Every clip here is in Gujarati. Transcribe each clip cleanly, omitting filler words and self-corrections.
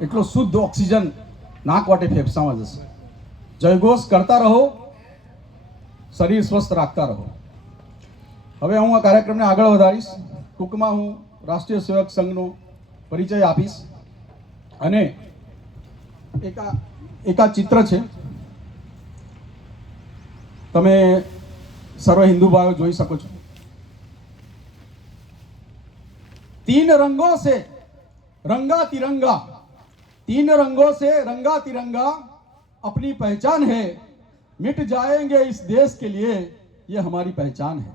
એટલો શુદ્ધ ઓક્સિજન નાક વાટે ફેફસામાં જશે. જયઘોષ કરતા રહો, શરીર સ્વસ્થ રાખતા રહો. હવે હું આ કાર્યક્રમને આગળ વધારીશ. ટૂંકમાં હું રાષ્ટ્રીય સેવક સંઘનો પરિચય આપીશ અને એક આ ચિત્ર છે, તમે સર્વ હિન્દુ ભાઈઓ જોઈ શકો છો. 3 रंगों से रंगा तिरंगा, 3 रंगों से रंगा तिरंगा अपनी पहचान है, मिट जाएंगे इस देश के लिए ये हमारी पहचान है,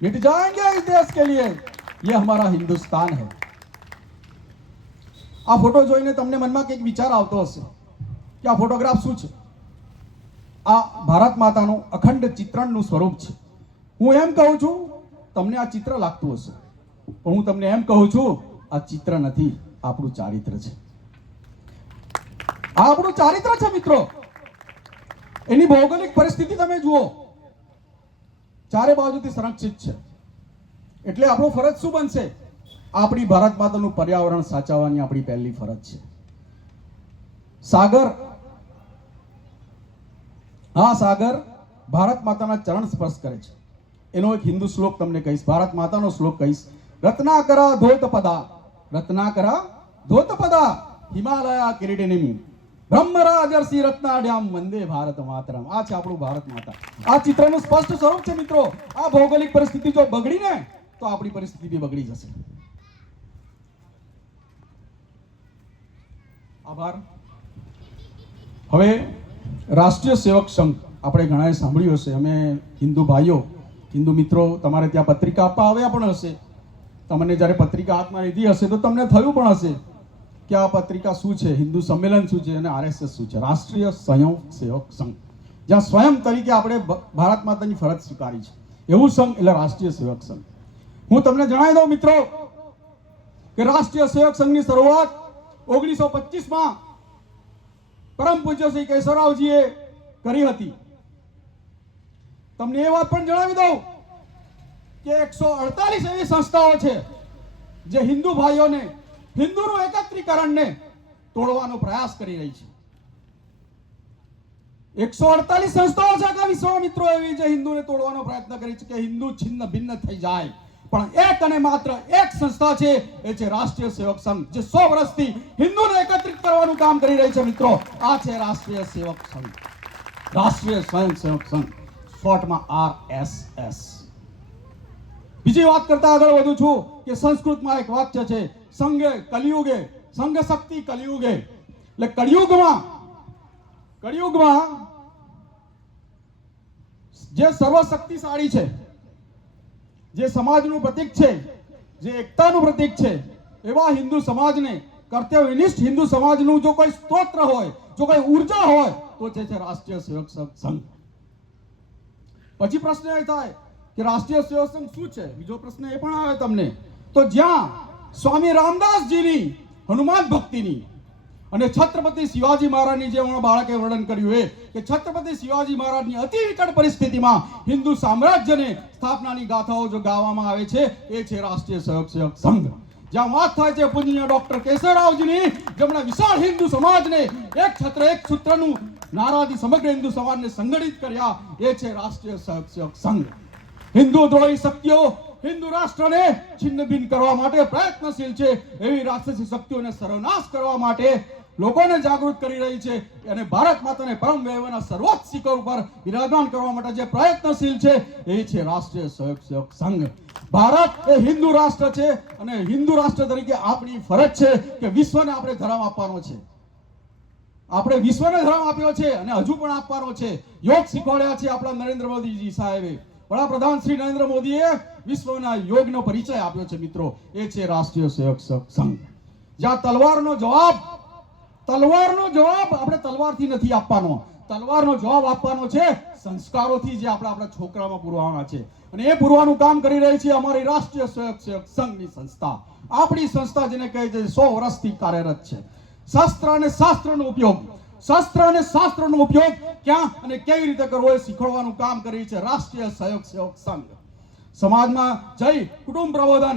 मिट जाएंगे इस देश के लिए ये हमारा हिंदुस्तान है. આ ફોટો જોઈને તમને મનમાં કંઈક વિચાર આવતો હશે કે આ ફોટોગ્રાફ શું છે. આ ભારત માતાનું અખંડ ચિત્રણનું સ્વરૂપ છે. હું એમ કહું છું તમને આ ચિત્ર લાગતું હશે, પણ હું તમને એમ કહું છું આ ચિત્ર નથી, આપણું ચારિત્ર છે. આ આપણું ચારિત્ર છે મિત્રો. એની ભૌગોલિક પરિસ્થિતિ તમે જુઓ, ચારે બાજુથી સંરક્ષિત છે. એટલે આપણું ફરજ શું બનશે? આપણી ભારત માતાનું પર્યાવરણ સાચવવાની આપણી પહેલી ફરજ છે. સાગર, હા સાગર ભારત માતાના ચરણ સ્પર્શ કરે છે. એનો એક હિન્દુ શ્લોક તમને કહીશ, ભારત માતાનો શ્લોક કહીશ. રત્નાકરા ધોતપદા, રત્નાકરા ધોતપદા હિમાલયા કિરીટિનીમ બ્રહ્મરાજર્ષિ રત્નાડ્યામ વંદે ભારત માતરમ. આ છે આપણું ભારત માતા. આ ચિત્રનું સ્પષ્ટ સ્વરૂપ છે મિત્રો. આ ભૌગોલિક પરિસ્થિતિ જો બગડી ને તો આપણી પરિસ્થિતિ બી બગડી જશે. આભાર. હવે રાષ્ટ્રીય સેવક સંઘ આપણે ઘણાએ સાંભળ્યું હશે. અમે હિન્દુ ભાઈઓ, હિન્દુ મિત્રો તમારે ત્યાં પત્રિકા આપવા આવ્યા પણ હશે. તમને જ્યારે પત્રિકા હાથમાં લીધી હશે તો તમને થયું પણ હશે કે આ પત્રિકા શું છે, હિન્દુ સંમેલન શું છે અને આરએસએસ શું છે, રાષ્ટ્રીય સ્વયં સેવક સંઘ. જ્યાં સ્વયં તરીકે આપણે ભારત માતાની ફરજ સ્વીકારી છે એવું સંઘ એટલે રાષ્ટ્રીય સેવક સંઘ. હું તમને જણાવી દઉં મિત્રો કે રાષ્ટ્રીય સેવક સંઘની શરૂઆત 1925માં પરમ પૂજ્ય શ્રી કેશવરાવજીએ કરી હતી. તમને એ વાત પણ જણાવી દઉં કે 148 એવી સંસ્થાઓ છે જે હિન્દુ ભાઈઓને, હિન્દુનું એકત્રીકરણને તોડવાનો પ્રયાસ કરી રહી છે. 148 સંસ્થાઓ છે આખા વિશ્વમાં મિત્રો એવી જે હિન્દુને તોડવાનો પ્રયત્ન કરી છે કે હિન્દુ છિન્ન ભિન્ન થઈ જાય. પણ એક અને માત્ર એક સંસ્થા છે, એ છે રાષ્ટ્રીય સેવક સંઘ, જે 100 વર્ષથી હિન્દુને એકત્રિત કરવાનું કામ કરી રહી છે મિત્રો. આ છે રાષ્ટ્રીય સેવક સંઘ, રાષ્ટ્રીય સ્વયં સેવક સંઘ, શોર્ટમાં RSS. બીજી વાત કરતા આગળ વધુ છું કે સંસ્કૃતમાં એક વાક્ય છે, સંઘે કલિયુગે, સંઘ શક્તિ કલિયુગે. એટલે કળિયુગમાં જે સર્વશક્તિશાળી છે, જે સમાજનું પ્રતીક છે, જે એકતાનું પ્રતીક છે, એવા હિન્દુ સમાજને, કર્તવ્યનિષ્ઠ હિન્દુ સમાજનું જો કોઈ સ્તોત્ર હોય, જો કોઈ ઉર્જા હોય તો તે છે રાષ્ટ્રીય સેવક સંઘ. પછી પ્રશ્ન એ થાય કે રાષ્ટ્રીય સેવક સંઘ શું છે? બીજો પ્રશ્ન એ પણ આવે તમને. તો જ્યાં સ્વામી રામદાસજીની હનુમાન ભક્તિની અને છત્રપતિ શિવાજી મહારાજની, જે હમણાં બાળકે વર્ણન કર્યું એ કે છત્રપતિ શિવાજી મહારાજની અતિ વિકટ પરિસ્થિતિમાં હિન્દુ સામ્રાજ્યને સ્થાપનાની ગાથાઓ જો ગાવામાં આવે છે, એ છે રાષ્ટ્રીય સેવક સંઘ. જ્યાં વાત થાય છે પૂજનીય ડોક્ટર કેશવરાવજીની, જેમણે વિશાળ હિન્દુ સમાજને એક છત્ર એક સૂત્રનું નારાથી સમગ્ર હિન્દુ સમાજને સંગઠિત કર્યા, એ છે રાષ્ટ્રીય સેવક સંઘ. હિન્દુ દ્રોહી શક્તિઓ હિન્દુ રાષ્ટ્રને છિન્ન ભિન્ન કરવા માટે પ્રયત્નશીલ છે. એવી રાક્ષસી શક્તિઓને સર્વનાશ કરવા માટે લોકોને જાગૃત કરી રહી છે અને ભારત માતાને પરમ વૈભવના સર્વોચ્ચ શિખર ઉપર વિરાજમાન કરવા માટે જે પ્રયત્નશીલ છે, એ છે રાષ્ટ્રીય સેવક સંઘ. ભારત એ હિન્દુ રાષ્ટ્ર છે અને હિન્દુ રાષ્ટ્ર તરીકે આપણી ફરજ છે કે વિશ્વને આપણે ધર્મ આપવાનો છે. આપણે વિશ્વને ધર્મ આપ્યો છે અને હજુ પણ આપવાનો છે. યોગ શીખવાડ્યા છે આપણા નરેન્દ્ર મોદીજી સાહેબે. વડાપ્રધાન શ્રી નરેન્દ્ર મોદીએ વિશ્વના યોગનો પરિચય આપ્યો છે મિત્રો. એ છે રાષ્ટ્રીય સેવક સંઘ. જ્યાં તલવારનો જવાબ આપણે તલવારથી નથી આપવાનો, તલવારનો જવાબ આપવાનો છે સંસ્કારોથી, જે આપણા છોકરામાં પૂરવાના છે. અને એ પૂરવાનું કામ કરી રહી છે અમારી રાષ્ટ્રીય સેવક સંઘની સંસ્થા. આપણી સંસ્થા જેને કહે છે 100 વર્ષથી કાર્યરત છે. શસ્ત્ર અને શાસ્ત્રનો ઉપયોગ ક્યાં અને કેવી રીતે કરવો એ શીખવવાનું કામ કરી છે રાષ્ટ્રીય સેવક સંઘ. સમાજમાં જઈ કુટુંબ પ્રબોધન,